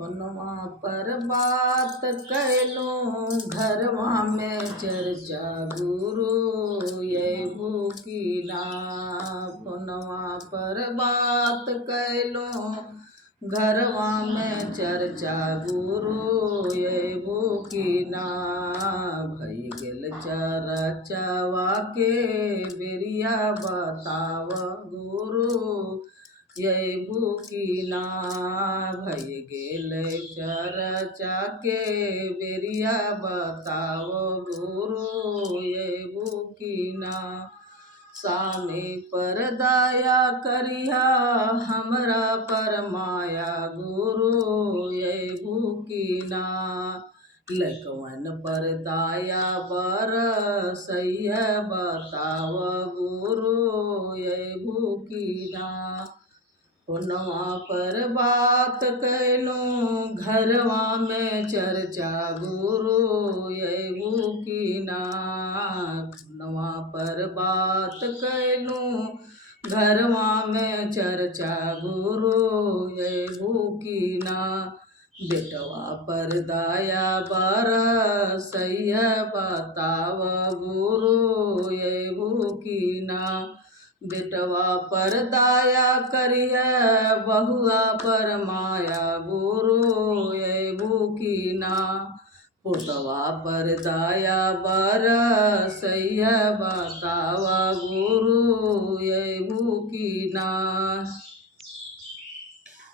फोनवा पर बात कैलो घरवा में चर्चा गुरु ये बुकीना। फोनवा पर बात कैलो घरवा में चर्चा गुरु ये बुकीना। भई गेल चरचवा के बेरिया बताव गुरु ये बुकीना। भई गेल चरचा के बेरिया बताव गुरु ये बुकीना। स्वामी पर दया करिया हमरा पर माया गुरु ये बुकीना। लकवन पर दया बरसैया बताव गुरु ये बुकीना। फोनवा पर बात कैलो घरवा में चर्चा गुरु ये बुकीना। फोनवा पर बात कैलो घरवा में चर्चा गुरु ये बुकीना। बेटवा पर दया बरसैया बताव गुरु ये बुकीना। बेटवा पर दया करिय बहुआ पर माया गुरु ये बुकीना। पुतवा पर दया बरसैया बताव गुरु ये बुकीना।